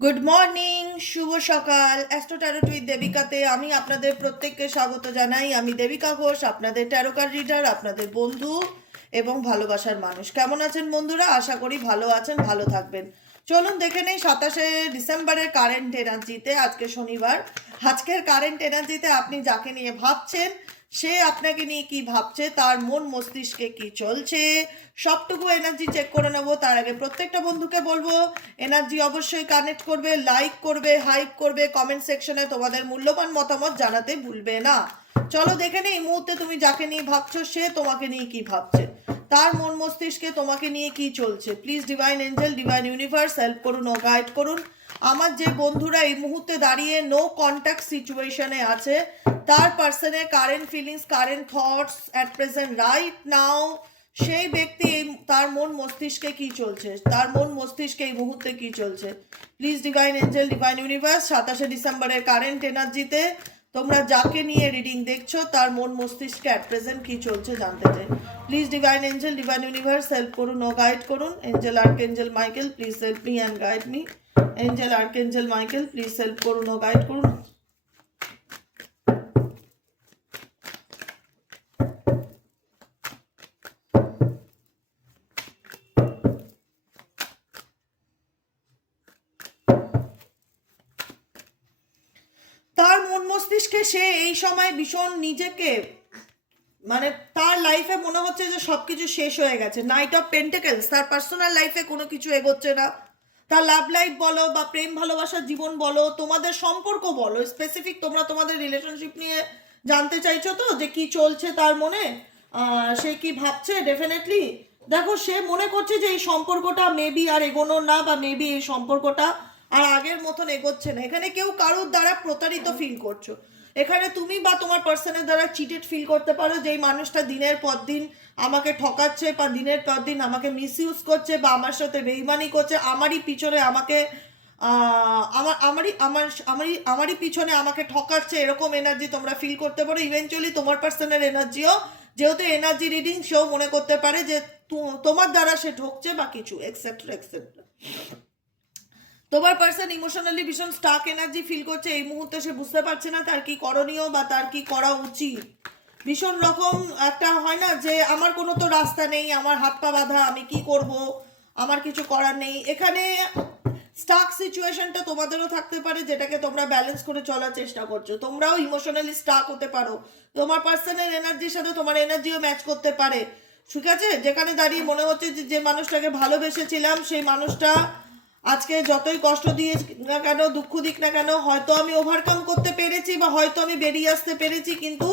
Good morning, শুভ সকাল। Astro tarot with দেবিকাতে আমি আপনাদের প্রত্যেককে স্বাগত জানাই। আমি দেবিকা ঘোষ, আপনাদের ট্যারো কার্ড রিডার, আপনাদের বন্ধু এবং ভালোবাসার মানুষ। কেমন আছেন বন্ধুরা? আশা করি ভালো আছেন, ভালো থাকবেন। চলুন দেখে নেই 27শে ডিসেম্বরের কারেন্ট এনার্জিতে। আজকে শনিবার। আজকের কারেন্ট এনার্জিতে আপনি যাকে নিয়ে ভাবছেন, সে আপনাকে নিয়ে কি ভাবছে, তার মন মস্তিষ্কে কি চলছে, সবটুকু এনার্জি চেক করে নেবো। তার আগে প্রত্যেকটা বন্ধুকে বলবো, এনার্জি অবশ্যই কানেক্ট করবে, লাইক করবে, হাইপ করবে, কমেন্ট সেকশনে তোমাদের মূল্যবান মতামত জানাতে ভুলবে না। চলো দেখে নেই এই মুহূর্তে তুমি যাকে নিয়ে ভাবছো সে তোমাকে নিয়ে কি ভাবছে, তার মন মস্তিষ্কে তোমাকে নিয়ে কি চলছে। Please divine angel, divine universe help করুন ও গাইড করুন। আমার যে বন্ধুরা এই মুহূর্তে দাঁড়িয়ে নো কন্ট্যাক্ট সিচুয়েশনে আছে, তার পার্সনের current feelings, current thoughts at present right now, সেই ব্যক্তি তার মন মস্তিষ্কে কি চলছে, তার মন মস্তিষ্কে এই মুহূর্তে কি চলছে। Please divine angel, divine universe 27শে ডিসেম্বরের কারেন্ট এনার্জিতে তোমরা যাকে নিয়ে রিডিং দেখছো তার মন মস্তিষ্কে অ্যাট প্রেজেন্ট কি চলছে জানতে চাই। Please divine angel, divine universe help করুন ও গাইড করুন। Angel archangel Michael please help me and guide me. Angel archangel Michael please help করুন ও গাইড করুন। তার মন মস্তিষ্কে সে এই সময় ভীষণ নিজেকে, মানে তার লাইফে মনে হচ্ছে যে সবকিছু শেষ হয়ে গেছে। নাইট অফ পেন্টেকেলস, তার পার্সোনাল লাইফে কোনো কিছু এগোচ্ছে না। তার লাভ লাইফ বলো বা প্রেম ভালোবাসার জীবন বলো, তোমাদের সম্পর্ক বলো, স্পেসিফিক তোমরা তোমাদের রিলেশনশিপ নিয়ে জানতে চাইছো তো যে কি চলছে তার মনে, সে কি ভাবছে। ডেফিনেটলি দেখো, সে মনে করছে যে এই সম্পর্কটা মেবি আর এগোনোর না, বা মেবি এই সম্পর্কটা আর আগের মতন এগোচ্ছে না। এখানে কেউ কারোর দ্বারা প্রতারিত ফিল করছো। এখানে তুমি বা তোমার পার্সনের দ্বারা চিটেড ফিল করতে পারো যে এই মানুষটা দিনের পর দিন আমাকে ঠকাচ্ছে, বা দিনের পর দিন আমাকে মিসইউজ করছে, বা আমার সাথে বেইমানি করছে, আমারই পিছনে আমাকে আমারই পিছনে আমাকে ঠকাচ্ছে। এরকম এনার্জি তোমরা ফিল করতে পারো। ইভেনচুয়ালি তোমার পার্সনের এনার্জিও, যেহেতু এনার্জি রিডিং, সেও মনে করতে পারে যে তোমার দ্বারা সে ঠকছে বা কিছু এক্সেট্রা এক্সেট্রা। তোমার পার্সন ইমোশনালি ভীষণ স্টাক এনার্জি ফিল করছে এই মুহূর্তে। সে বুঝতে পারছে না তার কি করণীয় বা তার কি করা উচিত। ভীষণ রকম একটা হয় না যে আমার কোনো তো রাস্তা নেই, আমার হাত পা বাঁধা, আমি কি করব, আমার কিছু করার নেই। এখানে স্টাক সিচুয়েশনটা তোমাদেরও থাকতে পারে, যেটাকে তোমরা ব্যালেন্স করে চলার চেষ্টা করছো। তোমরাও ইমোশনালি স্টাক হতে পারো, তোমার পার্সনের এনার্জির সাথে তোমার এনার্জিও ম্যাচ করতে পারে। ঠিক আছে, যেখানে দাঁড়িয়ে মনে হচ্ছে যে যে মানুষটাকে ভালোবেসেছিলাম সেই মানুষটা আজকে যতই কষ্ট দিয়ে না কেন, দুঃখ দিক না কেন, হয়তো আমি ওভারকাম করতে পেরেছি বা হয়তো আমি বেরিয়ে আসতে পেরেছি, কিন্তু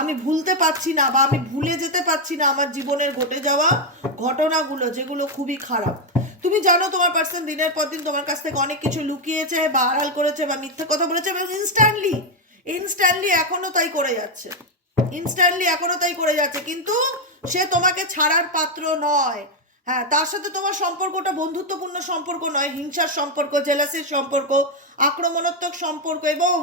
আমি ভুলতে পারছি না বা আমি ভুলে যেতে পারছি না আমার জীবনের ঘটে যাওয়া ঘটনাগুলো, যেগুলো খুবই খারাপ। তুমি জানো তোমার পার্সন দিনের পর দিন তোমার কাছ থেকে অনেক কিছু লুকিয়েছে বা আড়াল করেছে বা মিথ্যে কথা বলেছে, এবং ইনস্ট্যান্টলি ইনস্ট্যান্টলি এখনো তাই করে যাচ্ছে। ইনস্ট্যান্টলি এখনো তাই করে যাচ্ছে, কিন্তু সে তোমাকে ছাড়ার পাত্র নয়। হ্যাঁ, তার সাথে তোমার সম্পর্কটা বন্ধুত্বপূর্ণ সম্পর্ক নয়, হিংসার সম্পর্ক, জেলাসির সম্পর্ক, আক্রমণাত্মক সম্পর্ক এবং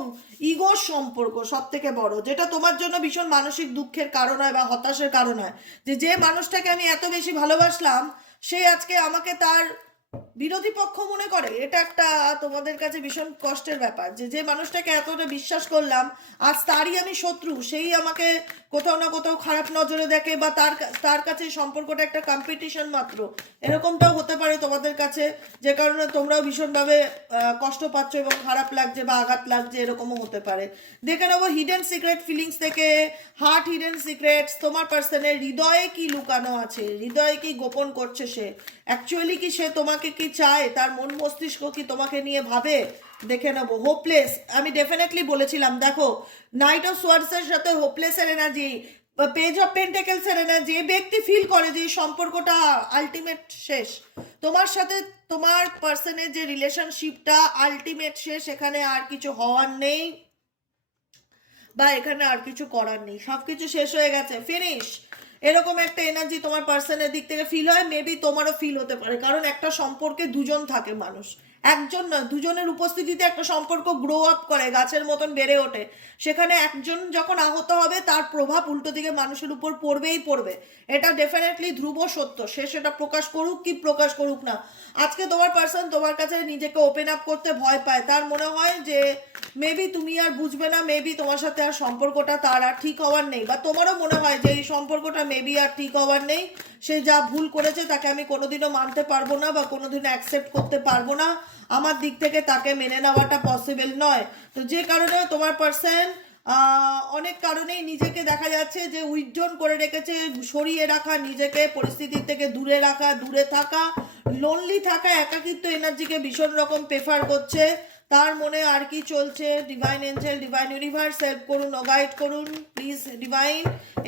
ইগোর সম্পর্ক সব থেকে বড়, যেটা তোমার জন্য ভীষণ মানসিক দুঃখের কারণ হয় বা হতাশার কারণ হয়। যে যে মানুষটাকে আমি এত বেশি ভালোবাসলাম, সে আজকে আমাকে তার বিরোধী পক্ষ মনে করে। এটা একটা তোমাদের কাছে ভীষণ কষ্টের ব্যাপার যে যে মানুষটাকে এতটা বিশ্বাস করলাম, আজ তারই আমি শত্রু। সেই আমাকে কোথাও না কোথাও খারাপ নজরে দেখে, বা তার কাছে সম্পর্কটা একটা কম্পিটিশন মাত্র। এরকমটাও হতে পারে তোমাদের কাছে, যে কারণে তোমরাও ভীষণভাবে কষ্ট পাচ্ছ এবং খারাপ লাগছে বা আঘাত লাগছে, এরকমও হতে পারে। দেখে নেবো হিডেন সিক্রেট ফিলিংস থেকে, হার্ট হিডেন সিক্রেটস। তোমার পার্সনের হৃদয়ে কি লুকানো আছে, হৃদয়ে কি গোপন করছে সে, অ্যাকচুয়ালি কি সে তোমাকে কি চায়, তার মন মস্তিষ্ক কি তোমাকে নিয়ে ভাবে। দেখে নেবো হোপলেস। আমি ডেফিনেটলি বলেছিলাম, দেখো নাইট অফ সোয়ার্ডসের সাথে হোপলেসের এনার্জি, পেজ অফ পেন্টেকেলসের এনার্জি, এই ব্যক্তি ফিল করে যে এই সম্পর্কটা আলটিমেট শেষ। তোমার সাথে তোমার পার্সনের যে রিলেশনশিপটা আলটিমেট শেষ, এখানে আর কিছু হওয়ার নেই বা এখানে আর কিছু করার নেই, সবকিছু শেষ হয়ে গেছে, ফিনিশ। এরকম একটা এনার্জি তোমার পার্সনের দিক থেকে ফিল হয়। মেবি তোমারও ফিল হতে পারে, কারণ একটা সম্পর্কে দুজন থাকে মানুষ, একজন নয়, দুজনের উপস্থিতিতে একটা সম্পর্ক গ্রো আপ করে, গাছের মতন বেড়ে ওঠে। সেখানে একজন যখন আহত হবে তার প্রভাব উল্টো দিকে মানুষের উপর পড়বেই পড়বে। এটা ডেফিনেটলি ধ্রুব সত্য, সে সেটা প্রকাশ করুক কি প্রকাশ করুক না। আজকে তোমার পার্সন তোমার কাছে নিজেকে ওপেন আপ করতে ভয় পায়, তার মনে হয় যে মেবি তুমি আর বুঝবে না, মেবি তোমার সাথে আর সম্পর্কটা তার আর ঠিক হওয়ার নেই, বা তোমারও মনে হয় যে এই সম্পর্কটা মেবি আর ঠিক হওয়ার নেই, সে যা ভুল করেছে তাকে আমি কোনোদিনও মানতে পারবো না বা কোনোদিনও অ্যাকসেপ্ট করতে পারবো না, আমার দিক থেকে তাকে মেনে নেওয়াটা পসিবল নয়। তো যে কারণে তোমার পার্সন অনেক কারণেই নিজেকে দেখা যাচ্ছে যে উইথড্রন করে রেখেছে, সরিয়ে রাখা, নিজেকে পরিস্থিতির থেকে দূরে রাখা, দূরে থাকা, লোনলি থাকা, একাকিত্ব এনার্জিকে ভীষণ রকম প্রেফার করছে। তার মনে আর কি চলছে? Divine angel, divine universe help করুন, গাইড করুন প্লিজ ডিভাইন।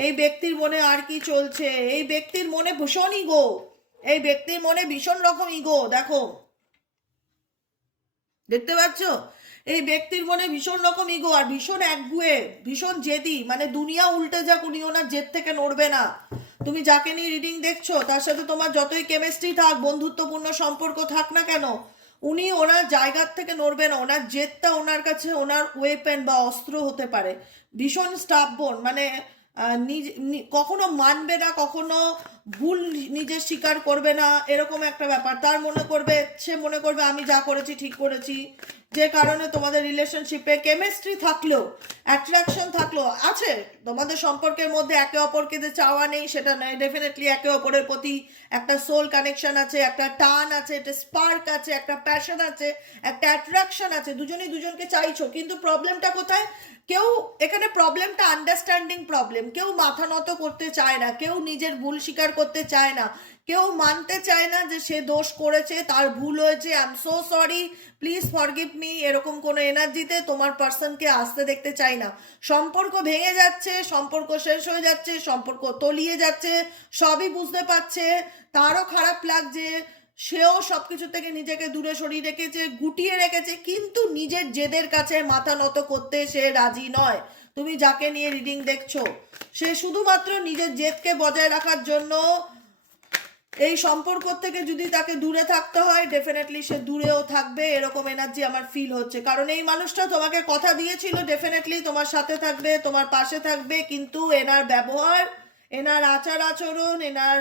এই ব্যক্তির মনে আর কি চলছে? এই ব্যক্তির মনে ভীষণ ইগো, এই ব্যক্তির মনে ভীষণ রকম ইগো, দেখো দেখতে পাচ্ছ? এই ব্যক্তির মনে ভীষণ রকম ইগো আর ভীষণ একগুয়ে, ভীষণ জেদি, মানে দুনিয়া উল্টে যাক উনি ওনার জেদ থেকে নড়বে না। তুমি যাকে নিয়ে রিডিং দেখছো তার সাথে তোমার যতই কেমিস্ট্রি থাক, বন্ধুত্বপূর্ণ সম্পর্ক থাক না কেন, উনি ওনার জায়গার থেকে নড়বে না। ওনার জেদটা ওনার কাছে ওনার ওয়েপেন বা অস্ত্র হতে পারে। ভীষণ স্টাববর্ন, মানে কখনো মানবে না, কখনো ভুল নিজের স্বীকার করবে না, এরকম একটা ব্যাপার। তার সে মনে করবে আমি যা করেছি ঠিক করেছি। যে কারণে তোমাদের রিলেশনশিপে কেমিস্ট্রি থাকলেও, অ্যাট্রাকশন থাকলেও আছে তোমাদের সম্পর্কের মধ্যে, একে অপরকে যে চাওয়া নেই সেটা নয়, ডেফিনেটলি একে অপরের প্রতি একটা সোল কানেকশন আছে, একটা টান আছে, একটা স্পার্ক আছে, একটা প্যাশন আছে, একটা অ্যাট্রাকশন আছে, দুজনেই দুজনকে চাইছো। কিন্তু প্রবলেমটা কোথায়? কেউ এখানে প্রবলেমটা আন্ডারস্ট্যান্ডিং প্রবলেম। কেউ মাথা নত করতে চায় না, কেউ নিজের ভুল স্বীকার করতে চায় না, কেউ মানতে চায় না যে সে দোষ করেছে, তার ভুল হয়েছে, I am so sorry, please forgive me, এরকম কোনো এনার্জিতে তোমার পার্সনকে আসতে দেখতে চাই না। সম্পর্ক ভেঙে যাচ্ছে, সম্পর্ক শেষ হয়ে যাচ্ছে, সম্পর্ক তলিয়ে যাচ্ছে, সবই বুঝতে পারছে, তারও খারাপ লাগছে, সেও সবকিছু থেকে নিজেকে দূরে সরিয়ে রেখেছে, গুটিয়ে রেখেছে, কিন্তু নিজের জেদের কাছে মাথা নত করতে সে রাজি নয়। তুমি যাকে নিয়ে রিডিং দেখছো সে শুধুমাত্র নিজের জেদকে বজায় রাখার জন্য এই সম্পর্ক থেকে যদি তাকে দূরে থাকতে হয়, ডেফিনেটলি সে দূরেও থাকবে, এরকম এনার্জি আমার ফিল হচ্ছে। কারণ এই মানুষটা তোমাকে কথা দিয়েছিল ডেফিনেটলি তোমার সাথে থাকবে, তোমার পাশে থাকবে, কিন্তু এনার ব্যবহার, এনার আচার আচরণ, এনার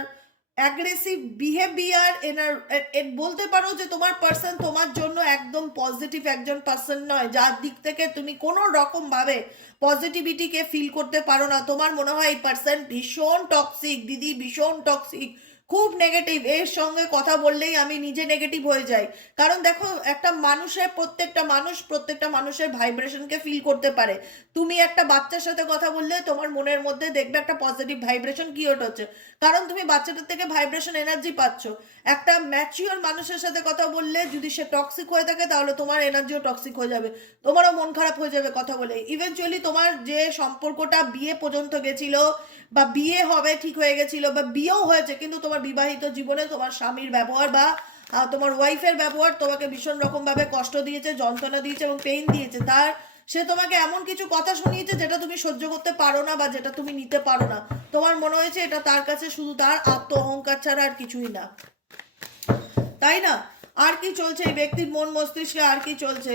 অ্যাগ্রেসিভ বিহেভিয়ার, এনার বলতে পারো যে তোমার পার্সন তোমার জন্য একদম পজিটিভ একজন পার্সন নয়, যার দিক থেকে তুমি কোনো রকম ভাবে পজিটিভিটিকে ফিল করতে পারো না। তোমার মনে হয় এই পার্সন ভীষণ টক্সিক, দিদি ভীষণ টক্সিক, খুব নেগেটিভ, এর সঙ্গে কথা বললেই আমি নিজে নেগেটিভ হয়ে যাই। কারণ দেখো একটা মানুষের, প্রত্যেকটা মানুষের ভাইব্রেশনকে ফিল করতে পারে। তুমি একটা বাচ্চার সাথে কথা বললে তোমার মনের মধ্যে দেখবে একটা পজিটিভ ভাইব্রেশন ক্রিয়েট হচ্ছে, কারণ তুমি বাচ্চাটার থেকে ভাইব্রেশন এনার্জি পাচ্ছ। একটা ম্যাচিওর মানুষের সাথে কথা বললে যদি সে টক্সিক হয়ে থাকে তাহলে তোমার এনার্জিও টক্সিক হয়ে যাবে, তোমারও মন খারাপ হয়ে যাবে কথা বলে। ইভেনচুয়ালি তোমার যে সম্পর্কটা বিয়ে পর্যন্ত গেছিল বা বিয়ে হবে ঠিক হয়ে গেছিল বা বিয়েও হয়েছে, কিন্তু তোমার বিবাহিত জীবনে তোমার স্বামীর ব্যবহার বা তোমার ওয়াইফের ব্যবহার তোমাকে ভীষণ রকম ভাবে কষ্ট দিয়েছে, যন্ত্রণা দিয়েছে এবং পেইন দিয়েছে। সে তোমাকে এমন কিছু কথা শুনিয়েছে যেটা তুমি সহ্য করতে পারো না বা যেটা তুমি নিতে পারো না। তোমার মনে হয়েছে এটা তার কাছে শুধু তার আত্ম অহংকার ছাড়া আর কিছুই না, তাই না? আর কি চলছে এই ব্যক্তির মন মস্তিষ্কে? আর কি চলছে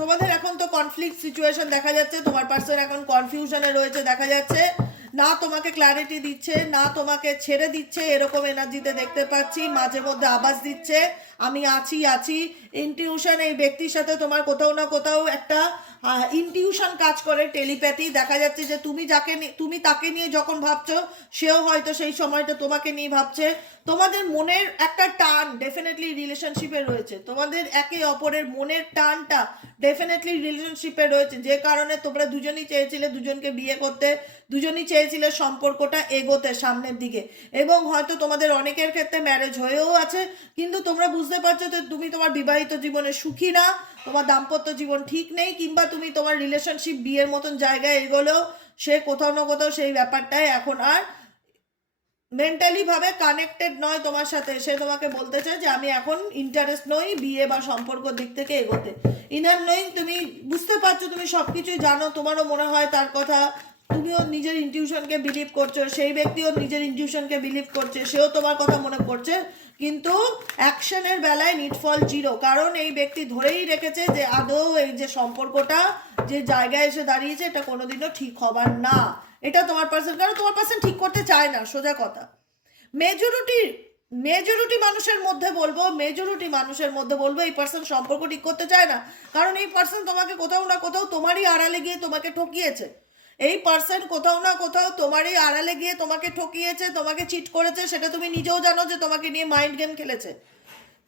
তোমাদের? এখন তো কনফ্লিক্ট সিচুয়েশন দেখা যাচ্ছে, তোমার পার্সন এখন কনফিউশনে রয়েছে দেখা যাচ্ছে, না তোমাকে ক্ল্যারিটি দিচ্ছে, না তোমাকে ছেড়ে দিচ্ছে, এরকম এনার্জিতে দেখতে পাচ্ছি। মাঝে মধ্যে আভাস দিচ্ছে আমি আছি। ইনটিউশন, এই ব্যক্তির সাথে তোমার কোথাও না কোথাও একটা ইনটিউশন কাজ করে, টেলিপ্যাথি। দেখা যাচ্ছে যে তুমি তাকে নিয়ে যখন ভাবছো সেও হয়তো সেই সময়টা তোমাকে নিয়ে ভাবছে। তোমাদের মনের একটা টান ডেফিনেটলি রিলেশনশিপে রয়েছে, তোমাদের একে অপরের মনের টানটা ডেফিনেটলি রিলেশনশিপে রয়েছে, যে কারণে তোমরা দুজনই চেয়েছিলে দুজনকে বিয়ে করতে, দুজনই চেয়েছিলে সম্পর্কটা এগোতে সামনের দিকে, এবং হয়তো তোমাদের অনেকের ক্ষেত্রে ম্যারেজ হয়েও আছে। কিন্তু তোমরা বুঝতে পারছো যে তুমি তোমার বিবাহিত জীবনে সুখী না, তোমার দাম্পত্য জীবন ঠিক নেই, কিংবা তুমি তোমার রিলেশনশিপ বিয়ের মতন জায়গায় এগোলেও সে কোথাও না কোথাও সেই ব্যাপারটায় এখন আর মেন্টালি ভাবে কানেক্টেড নয় তোমার সাথে। সে তোমাকে বলতে চায় যে আমি এখন ইন্টারেস্ট নই বিয়ে বা সম্পর্ক দিক থেকে এগোতে। ইনার নোয়িং, তুমি বুঝতে পারছো, তুমি সবকিছুই জানো, তোমারও মনে হয় তার কথা, তুমিও নিজের ইনটিউশনকে বিলিভ করছো, সেই ব্যক্তিও নিজের ইনটিউশনকে বিলিভ করছে, সেও তোমার কথা মনে করছে, কিন্তু অ্যাকশনের বেলায় নিডফল 0, কারণ এই ব্যক্তি ধরেই রেখেছে যে আদৌ এই যে সম্পর্কটা যে জায়গায় এসে দাঁড়িয়েছে এটা কোনোদিনও ঠিক হবার না। এটা তোমার পার্সন, কারণ তোমার পার্সন ঠিক করতে চায় না, সোজা কথা। মেজরিটি মানুষের মধ্যে বলবো এই পার্সন সম্পর্ক ঠিক করতে চায় না, কারণ এই পার্সন তোমাকে কোথাও না কোথাও তোমারই আড়ালে গিয়ে তোমাকে ঠকিয়েছে। এই পার্সন কোথাও না কোথাও তোমারই আড়ালে গিয়ে তোমাকে ঠকিয়েছে, তোমাকে চিট করেছে, সেটা তুমি নিজেও জানো যে তোমাকে নিয়ে মাইন্ড গেম খেলেছে,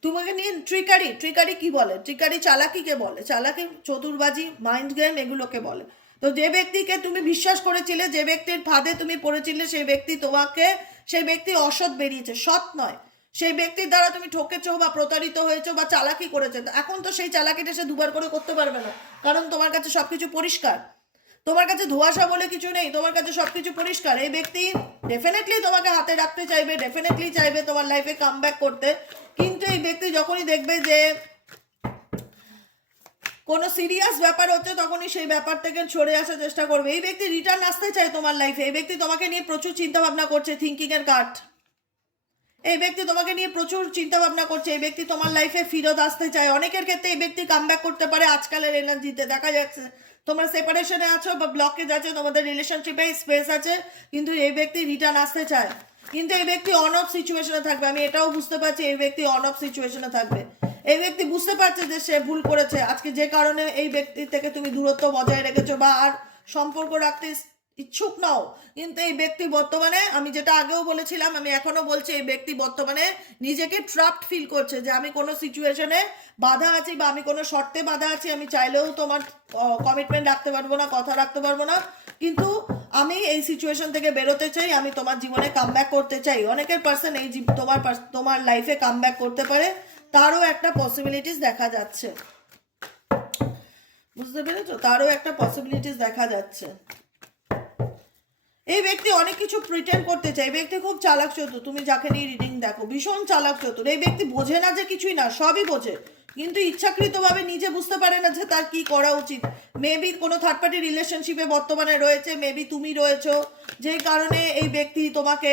তোমাকে নিয়ে ট্রিকারি কি বলে, ট্রিকারি চালাকিকে বলে, চালাকি চতুরবাজি মাইন্ড গেম এগুলোকে বলে। তো যে ব্যক্তিকে তুমি বিশ্বাস করেছিলে, যে ব্যক্তির ফাঁদে তুমি পড়েছিলে, সেই ব্যক্তি অসৎ বেরিয়েছে, সৎ নয়। সেই ব্যক্তির দ্বারা তুমি ঠকেছো বা প্রতারিত হয়েছো বা চালাকি করেছো, এখন তো সেই চালাকিটা সে দুবার করে করতে পারবে না, কারণ তোমার কাছে সবকিছু পরিষ্কার, তোমার কাছে ধোঁয়াশা বলে কিছু নেই, তোমার কাছে সবকিছু পরিষ্কার। এই ব্যক্তি ডেফিনেটলি তোমাকে হাতে রাখতে চাইবে, ডেফিনেটলি চাইবে তোমার লাইফে কামব্যাক করতে, কিন্তু এই ব্যক্তি যখনই দেখবে যে কোনো সিরিয়াস ব্যাপার হচ্ছে তখনই সেই ব্যাপার থেকে সরে আসার চেষ্টা করবে। এই ব্যক্তি রিটার্ন আসতে চায় তোমার লাইফে, এই ব্যক্তি তোমাকে নিয়ে প্রচুর চিন্তা ভাবনা করছে, থিঙ্কিং এর কার্ড। এই ব্যক্তি তোমাকে নিয়ে প্রচুর চিন্তা ভাবনা করছে, এই ব্যক্তি তোমার লাইফে ফিরত আসতে চায়। অনেকের ক্ষেত্রে এই ব্যক্তি কামব্যাক করতে পারে আজকালের এনার্জিতে, দেখা যাচ্ছে তোমরা সেপারেশনে আছো বা ব্লকেজ আছে, তোমাদের রিলেশনশিপে স্পেস আছে, কিন্তু এই ব্যক্তি রিটার্ন আসতে চায়, কিন্তু এই ব্যক্তি অন অফ সিচুয়েশনে থাকবে। আমি এটাও বুঝতে পারছি এই ব্যক্তি অন অফ সিচুয়েশনে থাকবে। এই ব্যক্তি বুঝতে পারছে যে সে ভুল করেছে, আজকে যে কারণে এই ব্যক্তি থেকে তুমি দূরত্ব বজায় রেখেছো বা আর সম্পর্ক রাখতে ইচ্ছুক নাও, কিন্তু এই ব্যক্তি বর্তমানে, আমি যেটা আগেও বলেছিলাম আমি এখনো বলছি, এই ব্যক্তি বর্তমানে নিজেকে ট্রাপড ফিল করছে যে আমি কোনো সিচুয়েশনে বাধা আছি বা আমি কোনো শর্তে বাধা আছি, আমি চাইলেও তোমার কমিটমেন্ট রাখতে পারবো না, কথা রাখতে পারবো না, কিন্তু আমি এই সিচুয়েশন থেকে বেরোতে চাই, আমি তোমার জীবনে কামব্যাক করতে চাই। অনেকের পার্সন এই তোমার লাইফে কামব্যাক করতে পারে, তারও একটা পসিবিলিটিস দেখা যাচ্ছে, বুঝতে পেরেছো? তারও একটা পসিবিলিটিস দেখা যাচ্ছে। এই ব্যক্তি অনেক কিছু প্রিটেন্ড করতে চায়, এই ব্যক্তি খুব চালাক চতুর, তুমি যাকে নিয়ে রিডিং দেখো ভীষণ চালাক চতুর। এই ব্যক্তি বোঝে না যে কিছুই না, সবই বোঝে, কিন্তু ইচ্ছাকৃতভাবে নিজে বুঝতে পারে না যে তার কি করা উচিত। মেবি কোনো থার্ড পার্টি রিলেশনশিপে বর্তমানে রয়েছে, মেবি তুমি রয়েছো, যেই কারণে এই ব্যক্তি তোমাকে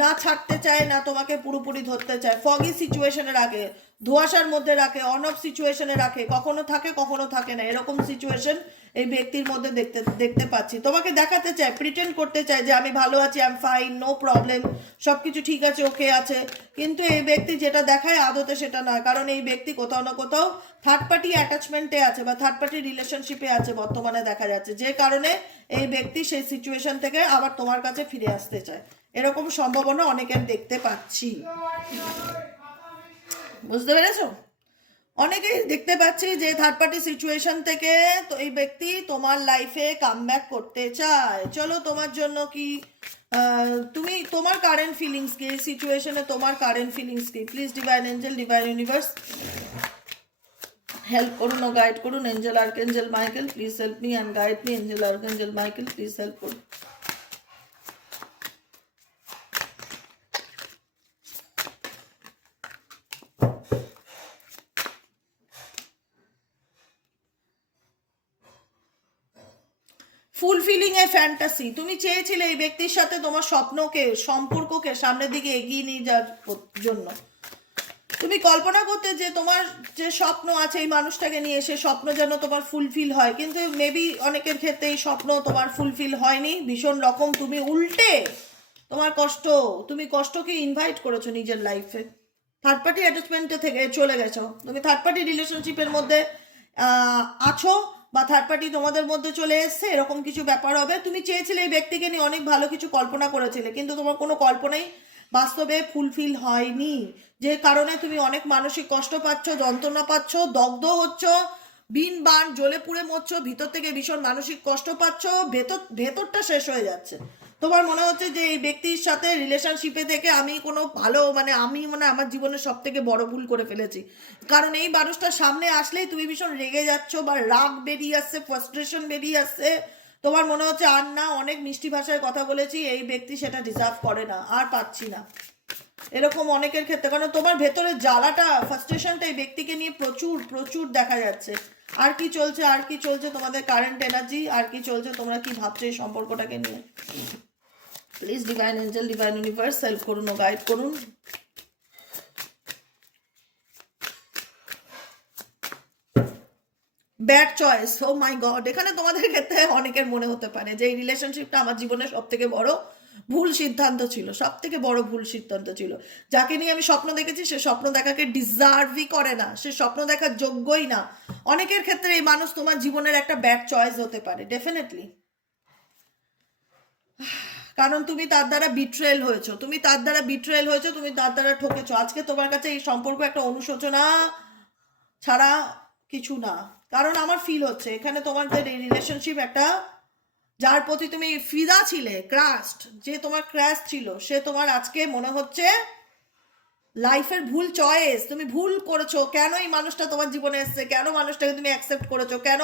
না ছাড়তে চায়, না তোমাকে পুরোপুরি ধরতে চায়, ফগি সিচুয়েশনে রাখে, ধোঁয়াশার মধ্যে রাখে, অন অফ সিচুয়েশনে রাখে, কখনো থাকে কখনো থাকে না, এরকম সিচুয়েশন এই ব্যক্তির মধ্যে দেখতে পাচ্ছি। তোমাকে দেখাতে চায়, প্রিটেন্ড করতে চায় যে আমি ভালো আছি, I am fine, no problem, সব কিছু ঠিক আছে, ওকে আছে, কিন্তু এই ব্যক্তি যেটা দেখায় আদতে সেটা নয়, কারণ এই ব্যক্তি কোথাও না কোথাও থার্ড পার্টি অ্যাটাচমেন্টে আছে বা থার্ড পার্টি রিলেশনশিপে আছে বর্তমানে দেখা যাচ্ছে, যে কারণে এই ব্যক্তি সেই সিচুয়েশন থেকে আবার তোমার কাছে ফিরে আসতে চায়, এরকম সম্ভাবনা অনেকের দেখতে পাচ্ছি, বুঝতে পেরেছো? অনেকেই দেখতে পাচ্ছি যে থার্ড পার্টি সিচুয়েশন থেকে তো এই ব্যক্তি তোমার লাইফে কামব্যাক করতে চায়। চলো তোমার জন্য কি তুমি তোমার কারেন্ট ফিলিংস কি, সিচুয়েশনে তোমার কারেন্ট ফিলিংস কি? Please divine angel, divine universe help করুন ও গাইড করুন। Angel archangel Michael please help me and guide me. Angel archangel Michael please help করুন। ফুলফিলিং এ ফ্যান্টাসি, তুমি চেয়েছিলে এই ব্যক্তির সাথে তোমার স্বপ্নকে, সম্পর্ককে সামনের দিকে এগিয়ে নিয়ে যাওয়ার জন্য, তুমি কল্পনা করতে যে তোমার যে স্বপ্ন আছে এই মানুষটাকে নিয়ে, সে স্বপ্ন যেন তোমার ফুলফিল হয়, কিন্তু মেবি অনেকের ক্ষেত্রে এই স্বপ্ন তোমার ফুলফিল হয়নি, ভীষণ রকম তুমি উল্টে তোমার তুমি কষ্টকে ইনভাইট করেছো নিজের লাইফে, থার্ড পার্টি অ্যাটাচমেন্টে থেকে চলে গেছো, তুমি থার্ড পার্টি রিলেশনশিপের মধ্যে আছো বা থার্ড পার্টি তোমাদের মধ্যে চলে এসছে, এরকম কিছু ব্যাপার হবে। তুমি চেয়েছিলে এই ব্যক্তিকে নিয়ে অনেক ভালো কিছু কল্পনা করেছিলে, কিন্তু তোমার কোনো কল্পনাই বাস্তবে ফুলফিল হয়নি, যে কারণে তুমি অনেক মানসিক কষ্ট পাচ্ছ, যন্ত্রণা পাচ্ছ, দগ্ধ হচ্ছ, বিন বান জ্বলে পুড়ে মরছ, ভিতর থেকে ভীষণ মানসিক কষ্ট পাচ্ছ, ভেতরটা শেষ হয়ে যাচ্ছে। তোমার মনে হচ্ছে যে এই ব্যক্তির সাথে রিলেশনশিপে থেকে আমি কোনো ভালো আমি আমার জীবনের সব থেকে বড় ভুল করে ফেলেছি, কারণ এই মানুষটা সামনে আসলেই তুমি ভীষণ রেগে যাচ্ছ বা রাগ বেরিয়ে আসছে, ফ্রাস্ট্রেশন বেরিয়ে আসছে, তোমার মনে হচ্ছে আর না, অনেক মিষ্টি ভাষায় কথা বলেছি, এই ব্যক্তি সেটা ডিজার্ভ করে না, আর পাচ্ছি না, এরকম অনেকের ক্ষেত্রে, কারণ তোমার ভেতরে জ্বালাটা, ফ্রাস্ট্রেশনটা এই ব্যক্তিকে নিয়ে প্রচুর প্রচুর দেখা যাচ্ছে। আর কি চলছে তোমাদের কারেন্ট এনার্জি, আর কি চলছে, তোমরা কি ভাবছো এই সম্পর্কটাকে নিয়ে? Please divine angel, divine universe help করুন ও গাইড করুন। ব্যাড চয়েস, ও মাই গড। এখানে তোমাদের ক্ষেত্রে অনেকের মনে হতে পারে যে এই রিলেশনশিপটা আমার জীবনের সব থেকে বড় ভুল সিদ্ধান্ত ছিল, সব থেকে বড় ভুল সিদ্ধান্ত ছিল। যাকে নিয়ে আমি স্বপ্ন দেখেছি সে স্বপ্ন দেখাকে ডিজার্ভই করে না, সে স্বপ্ন দেখার যোগ্যই না। অনেকের ক্ষেত্রে এই মানুষ তোমার জীবনের একটা ব্যাড চয়েস হতে পারে ডেফিনেটলি, কারণ তুমি তার দ্বারা বিট্রেল হয়েছো, তুমি তার দ্বারা বিট্রেল হয়েছো, তুমি তার দ্বারা ঠকেছো। আজকে তোমার কাছে এই সম্পর্ক একটা অনুশোচনা ছাড়া কিছু না। কারণ আমার ফিল হচ্ছে এখানে তোমাদের এই রিলেশনশিপ একটা, যার প্রতি তুমি ফিদা ছিলে, ক্রাস্ট, যে তোমার ক্রাশ ছিল, সে তোমার আজকে মনে হচ্ছে লাইফের ভুল চয়েস, তুমি ভুল করেছো। কেন এই মানুষটা তোমার জীবনে এসছে, কেন মানুষটাকে তুমি অ্যাকসেপ্ট করেছো, কেন?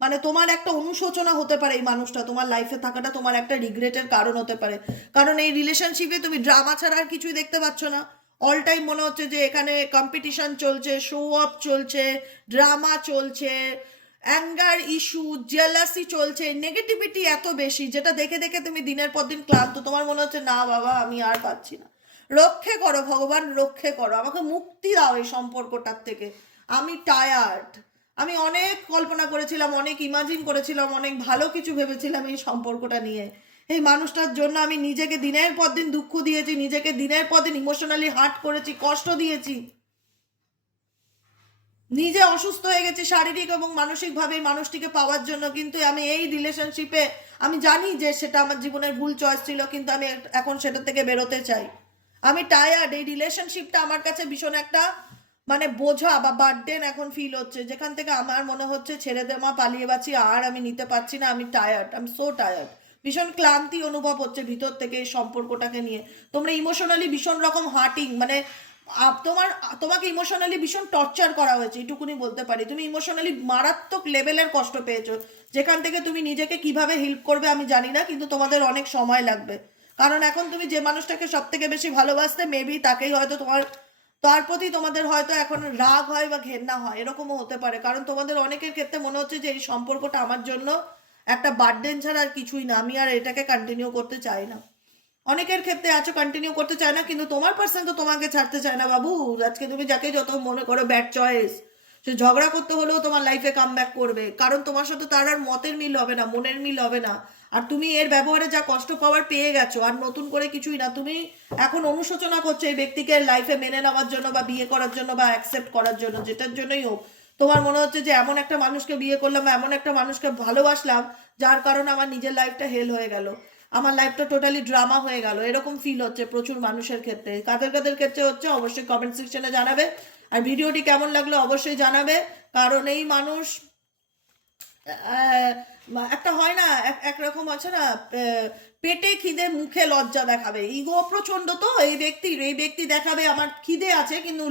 মানে তোমার একটা অনুশোচনা হতে পারে এই মানুষটা তোমার লাইফে থাকাটা, তোমার একটা রিগ্রেটের কারণ হতে পারে। কারণ এই রিলেশনশিপে তুমি ড্রামা ছাড়া আর কিছুই দেখতে পাচ্ছ না। অল টাইম মনে হচ্ছে যে এখানে কম্পিটিশন চলছে, শো অফ চলছে, ড্রামা চলছে, অ্যাঙ্গার ইস্যু, জেলাসি চলছে, নেগেটিভিটি এত বেশি, যেটা দেখে দেখে তুমি দিনের পর দিন ক্লান্ত। তোমার মনে হচ্ছে না বাবা আমি আর পাচ্ছি না, রক্ষে করো ভগবান, রক্ষে করো, আমাকে মুক্তি দাও এই সম্পর্কটার থেকে, আমি টায়ার্ড। আমি অনেক কল্পনা করেছিলাম, অনেক ইমাজিন করেছিলাম, অনেক ভালো কিছু ভেবেছিলাম এই সম্পর্কটা নিয়ে। এই মানুষটার জন্য আমি নিজেকে দিনের পর দিন দুঃখ দিয়েছি, নিজেকে দিনের পর দিন ইমোশনালি হার্ট করেছি, কষ্ট দিয়েছি, নিজে অসুস্থ হয়ে গেছি শারীরিক এবং মানসিকভাবে এই মানুষটিকে পাওয়ার জন্য। কিন্তু আমি এই রিলেশনশিপে, আমি জানি যে সেটা আমার জীবনের ভুল চয়েস ছিল, কিন্তু আমি এখন সেটা থেকে বেরোতে চাই। আমি টায়ার্ড, এই রিলেশনশিপটা আমার কাছে ভীষণ একটা মানে বোঝা বা বার্ডেন এখন ফিল হচ্ছে, যেখান থেকে আমার মনে হচ্ছে ছেড়ে দে মা, পালিয়ে বাঁচি, আর আমি নিতে পারছি না, আমি টায়ার্ড, আমি সো টায়ার্ড। ভীষণ ক্লান্তি অনুভব হচ্ছে ভিতর থেকে এই সম্পর্কটাকে নিয়ে। তোমরা ইমোশনালি ভীষণ রকম হার্টিং, মানে তোমাকে ইমোশনালি ভীষণ টর্চার করা হয়েছে, এটুকুনি বলতে পারি। তুমি ইমোশনালি মারাত্মক লেভেলের কষ্ট পেয়েছো, যেখান থেকে তুমি নিজেকে কিভাবে হেল্প করবে আমি জানি না, কিন্তু তোমাদের অনেক সময় লাগবে। কারণ এখন তুমি যে মানুষটাকে সব থেকে বেশি ভালোবাসতে, মেবি তাকেই হয়তো তার প্রতি তোমাদের হয়তো এখন রাগ হয় বা ঘেন্না হয়, এরকমও হতে পারে। কারণ তোমাদের অনেকের ক্ষেত্রে মনে হচ্ছে যে এই সম্পর্কটা আমার জন্য একটা বার্ডেন ছাড়া আর কিছুই না, আমি আর এটাকে কন্টিনিউ করতে চাই না। অনেকের ক্ষেত্রে আছো কন্টিনিউ করতে চায় না, কিন্তু তোমার পার্সন তো তোমাকে ছাড়তে চায় না বাবু। আজকে তুমি যাকে যত মনে করো ব্যাড চয়েস, সে ঝগড়া করতে হলেও তোমার লাইফে কাম ব্যাক করবে, কারণ তোমার সাথে তার আর মতের মিল হবে না, মনের মিল হবে না। আর তুমি এর ব্যবহারে যা কষ্ট পাওয়ার পেয়ে গেছো, আর নতুন করে কিছুই না। তুমি এখন অনুশোচনা করছো এই ব্যক্তিকে লাইফে মেনে নেওয়ার জন্য বা বিয়ে করার জন্য বা অ্যাকসেপ্ট করার জন্য, যেটার জন্যই হোক। তোমার মনে হচ্ছে যে এমন একটা মানুষকে বিয়ে করলাম, এমন একটা মানুষকে ভালোবাসলাম, যার কারণে আমার নিজের লাইফটা হেল হয়ে গেল, আমার লাইফটা টোটালি ড্রামা হয়ে গেল, এরকম ফিল হচ্ছে প্রচুর মানুষের ক্ষেত্রে। কাদের কাদের ক্ষেত্রে হচ্ছে অবশ্যই কমেন্ট সেকশনে জানাবে। আর ভিডিওটি কেমন লাগলো অবশ্যই জানাবে, কারণ এই মানুষ একটা হয় না, একরকম আছে না, পেটে খিদে মুখে লজ্জা দেখাবে, ইগো প্রচন্ড। তো এই ব্যক্তি দেখাবে আমার খিদে আছে কিন্তু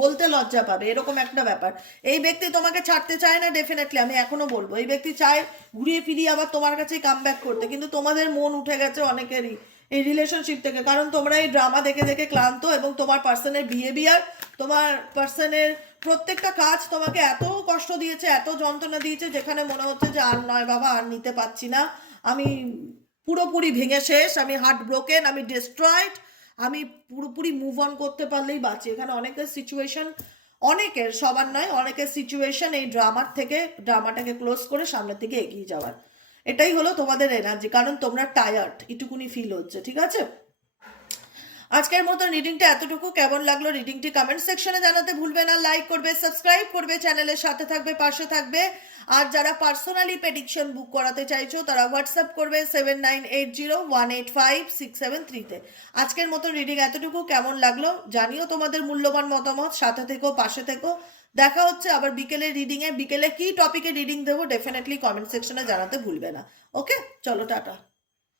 বলতে লজ্জা পাবে, এরকম একটা ব্যাপার। এই ব্যক্তি তোমাকে ছাড়তে চায় না ডেফিনেটলি, আমি এখনো বলবো এই ব্যক্তি চায় ঘুরিয়ে ফিরিয়ে আবার তোমার কাছে কাম ব্যাক করতে, কিন্তু তোমাদের মন উঠে গেছে অনেকেরই এই রিলেশনশিপ থেকে। কারণ তোমরা এই ড্রামা দেখে দেখে ক্লান্ত, এবং তোমার পার্সনের বিহেভিয়ার, তোমার পার্সনের প্রত্যেকটা কাজ তোমাকে এত কষ্ট দিয়েছে, এত যন্ত্রণা দিয়েছে, যেখানে মনে হচ্ছে যে আর নয় বাবা, আর নিতে পারছি না, আমি পুরোপুরি ভেঙে শেষ, আমি হার্ট ব্রোকেন, আমি ডিস্ট্রয়েড, আমি পুরোপুরি মুভ অন করতে পারলেই বাঁচি। এখানে অনেকের সিচুয়েশন, অনেকের, সবার নয়, অনেকের সিচুয়েশন এই ড্রামার থেকে, ড্রামাটাকে ক্লোজ করে সামনের দিকে এগিয়ে যাওয়ার। এটাই হলো তোমাদের এনার্জি, কারণ তোমরা টায়ার্ড, এটুকুনি ফিল হচ্ছে, ঠিক আছে? আজকের মতো রিডিংটা এতটুকু। কেমন লাগলো রিডিংটি কমেন্ট সেকশনে জানাতে ভুলবে না। লাইক করবে, সাবস্ক্রাইব করবে, চ্যানেলের সাথে থাকবে, পাশে থাকবে। আর যারা পার্সোনালি প্রেডিকশন বুক করাতে চাইছো তারা হোয়াটসঅ্যাপ করবে 7980185673-তে। আজকের মতো রিডিং এতটুকু। কেমন লাগলো জানিও তোমাদের মূল্যবান মতামত, সাথে থেকো, পাশে থেকো। দেখা হচ্ছে আবার বিকেলের রিডিংয়ে। বিকেলে কি টপিকে রিডিং দেবো ডেফিনেটলি কমেন্ট সেকশনে জানাতে ভুলবে না। ওকে, চলো টাটা।